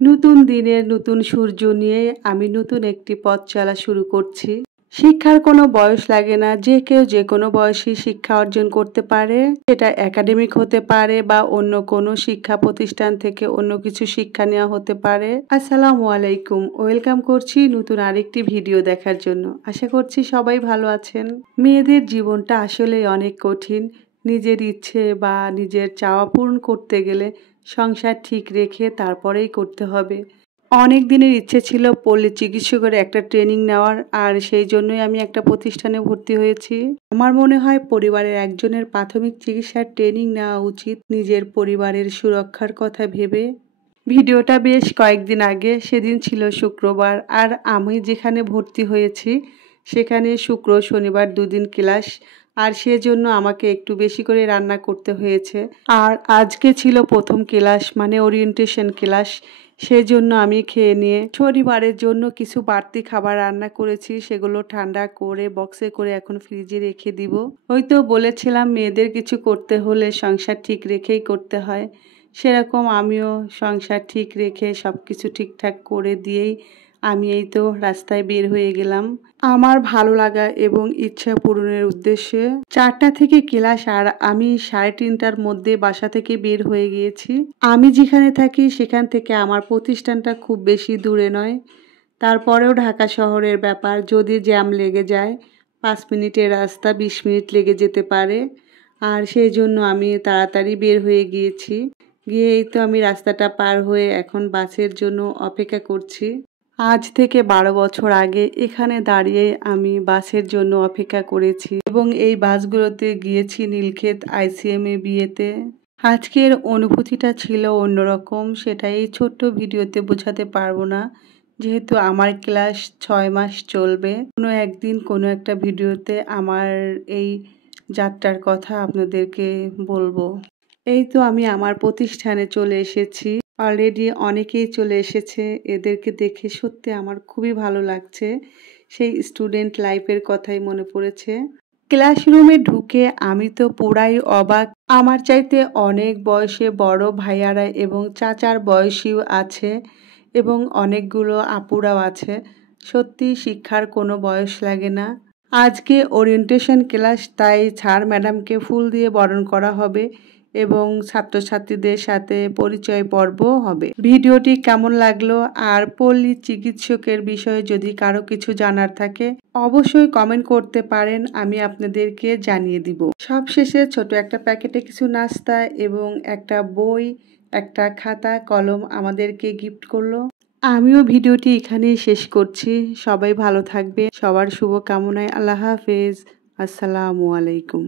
নতুন দিনের নতুন সূর্য নিয়ে আমি নতুন একটি পথ চলা শুরু করছি। শিক্ষার কোনো বয়স লাগে না, যে কেউ যে কোনো বয়সেই শিক্ষা অর্জন করতে পারে। সেটা একাডেমিক হতে পারে বা অন্য কোনো শিক্ষা প্রতিষ্ঠান থেকে অন্য কিছু শিক্ষা নেওয়া হতে পারে। আসসালামু আলাইকুম, ওয়েলকাম করছি নতুন আরেকটি ভিডিও দেখার জন্য। আশা করছি সবাই ভালো আছেন। মেয়েদের জীবনটা আসলেই অনেক কঠিন। নিজের ইচ্ছে বা নিজের চাওয়া পূরণ করতে গেলে সংসার ঠিক রেখে তারপরেই করতে হবে। অনেক দিনের ইচ্ছে ছিল পল্লী চিকিৎসকের একটা ট্রেনিং নেওয়ার, আর সেই জন্যই আমি একটা প্রতিষ্ঠানে ভর্তি হয়েছি। আমার মনে হয় পরিবারের একজনের প্রাথমিক চিকিৎসার ট্রেনিং নেওয়া উচিত, নিজের পরিবারের সুরক্ষার কথা ভেবে। ভিডিওটা বেশ কয়েকদিন আগে, সেদিন ছিল শুক্রবার, আর আমি যেখানে ভর্তি হয়েছি সেখানে শুক্র শনিবার দুদিন ক্লাস, আর সেজন্য আমাকে একটু বেশি করে রান্না করতে হয়েছে। আর আজকে ছিল প্রথম ক্লাস, মানে ওরিয়েন্টেশন ক্লাস। সেজন্য আমি খেয়ে নিয়ে শনিবারের জন্য কিছু বাড়তি খাবার রান্না করেছি, সেগুলো ঠান্ডা করে বক্সে করে এখন ফ্রিজে রেখে দিব। হয়তো বলেছিলাম মেয়েদের কিছু করতে হলে সংসার ঠিক রেখেই করতে হয়, সেরকম আমিও সংসার ঠিক রেখে সব কিছু ঠিকঠাক করে দিয়েই আমি এই তো রাস্তায় বের হয়ে গেলাম আমার ভালো লাগা এবং ইচ্ছা পূরণের উদ্দেশ্যে। 4টা থেকে ক্লাস, আর আমি 3:30টার মধ্যে বাসা থেকে বের হয়ে গিয়েছি। আমি যেখানে থাকি সেখান থেকে আমার প্রতিষ্ঠানটা খুব বেশি দূরে নয়, তারপরেও ঢাকা শহরের ব্যাপার, যদি জ্যাম লেগে যায় 5 মিনিটের রাস্তা 20 মিনিট লেগে যেতে পারে। আর সেই জন্য আমি তাড়াতাড়ি বের হয়ে গিয়েছি। গিয়েই তো আমি রাস্তাটা পার হয়ে এখন বাসের জন্য অপেক্ষা করছি। আজ থেকে 12 বছর আগে এখানে দাঁড়িয়ে আমি বাসের জন্য অপেক্ষা করেছি এবং এই বাসগুলোতে গিয়েছি নীলক্ষেত ICMA বিয়েতে। আজকের অনুভূতিটা ছিল অন্যরকম, সেটা এই ছোট্ট ভিডিওতে বোঝাতে পারবো না, যেহেতু আমার ক্লাস 6 মাস চলবে। কোনো একদিন কোনো একটা ভিডিওতে আমার এই যাত্রার কথা আপনাদেরকে বলবো। এই তো আমি আমার প্রতিষ্ঠানে চলে এসেছি। অলরেডি অনেকেই চলে এসেছে, এদেরকে দেখে সত্যি আমার খুবই ভালো লাগছে। সেই স্টুডেন্ট লাইফের কথাই মনে পড়েছে। ক্লাসরুমে ঢুকে আমি তো পুরাই অবাক। আমার চাইতে অনেক বয়সে বড় ভাইয়ারা এবং চাচার বয়সীও আছে এবং অনেকগুলো আপুরাও আছে। সত্যি শিক্ষার কোনো বয়স লাগে না। আজকে ওরিয়েন্টেশন ক্লাস, তাই স্যার ম্যাডামকে ফুল দিয়ে বরণ করা হবে এবং ছাত্রছাত্রীদের সাথে পরিচয় পর্বও হবে। ভিডিওটি কেমন লাগলো আর পল্লী চিকিৎসকের বিষয়ে যদি কারো কিছু জানার থাকে অবশ্যই কমেন্ট করতে পারেন, আমি আপনাদেরকে জানিয়ে দিব। সবশেষে ছোট একটা প্যাকেটে কিছু নাস্তা এবং একটা বই, একটা খাতা কলম আমাদেরকে গিফট করলো। আমিও ভিডিওটি এখানেই শেষ করছি। সবাই ভালো থাকবে, সবার শুভ কামনায়। আল্লাহ হাফেজ। আসসালামু আলাইকুম।